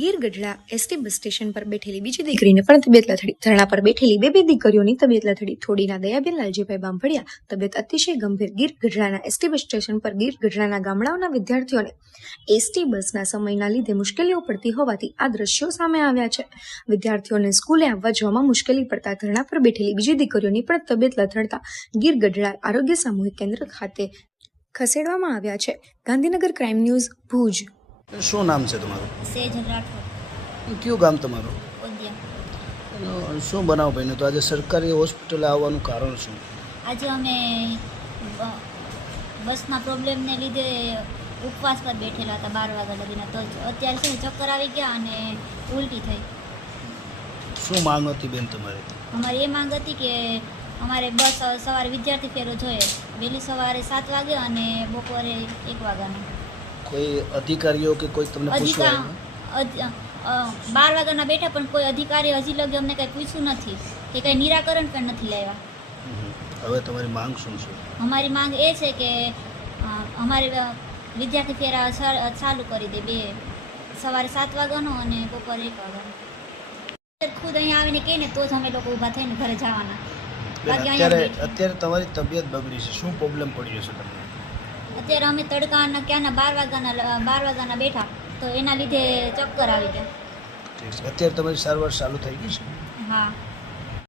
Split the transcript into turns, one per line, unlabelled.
Gir Gadhada ST bus station પર બેઠેલી બીજી દીકરીને પણ તબિયત લથડી ધરણા પર બેઠેલી બે બે દીકરીઓની તબિયત લથડી. થોડીના દયાબેન, લાલજીભાઈ બાંભડિયા તબિયત અતિશય ગંભીર. ગીર ગઢડાના એસટી બસ સ્ટેશન પર ગીર ગઢડાના ગામડાઓના વિદ્યાર્થીઓને એસટી બસના સમયના લીધે મુશ્કેલીઓ પડતી હોવાથી આ દ્રશ્યો સામે આવ્યા છે. વિદ્યાર્થીઓને સ્કૂલે આવવા જવામાં મુશ્કેલી પડતા ધરણા પર બેઠેલી બીજી દીકરીઓની પણ તબિયત લથડતા ગીર ગઢડા આરોગ્ય સામૂહિક કેન્દ્ર ખાતે ખસેડવામાં આવ્યા છે. Gandhinagar crime news Bhuj.
શું નામ છે તમારું?
સેજ રાઠોડ.
કયું ગામ તમારું? શું બનાવ બન્યું તો આજે સરકારી હોસ્પિટલે આવવાનું કારણ શું?
આજે અમે બસના પ્રોબ્લેમને લીધે ઉપવાસ પર બેઠેલા હતા બાર વાગ્યા લગીના. તો અત્યારે છે ચક્કર આવી ગયા અને ઉલટી થઈ.
શું માંગ હતી બેન તમારી?
અમારી એ માંગ હતી કે અમારે બસ સવારે વિદ્યાર્થી ફેરો જોઈએ. વહેલી સવારે સાત વાગે અને બપોરે એક વાગ્યાનો.
કોઈ અધિકારીઓ કે કોઈ તમને પૂછવા
અધિકાર બાર વાગ્યાના બેઠા પણ કોઈ અધિકારી હજી લગી અમને કંઈ પૂછ્યું નથી. કે કંઈ નિરાકરણ પણ નથી લાવ્યા.
હવે તમારી માંગ શું છે?
અમારી માંગ એ છે કે અમારે વિદ્યાર્થી ફેરા ચાલુ કરી દે બે. સવારે સાત વાગ્યાનો અને બપોરે એક વાગ્યાનો. ખુદ અહીંયા આવીને કહે ને તો જ અમે લોકો ઊભા થઈને ઘરે જવાના.
અત્યારે તમારી તબિયત બગડી છે. શું પ્રોબ્લેમ પડ્યો છે તમને?
અત્યારે અમે તડકાના ક્યાંના બાર વાગ્યાના બાર વાગ્યાના બેઠા તો એના લીધે ચક્કર આવી ગયા.
અત્યારે તમારી સારવાર ચાલુ થઈ ગઈ છે?
હા.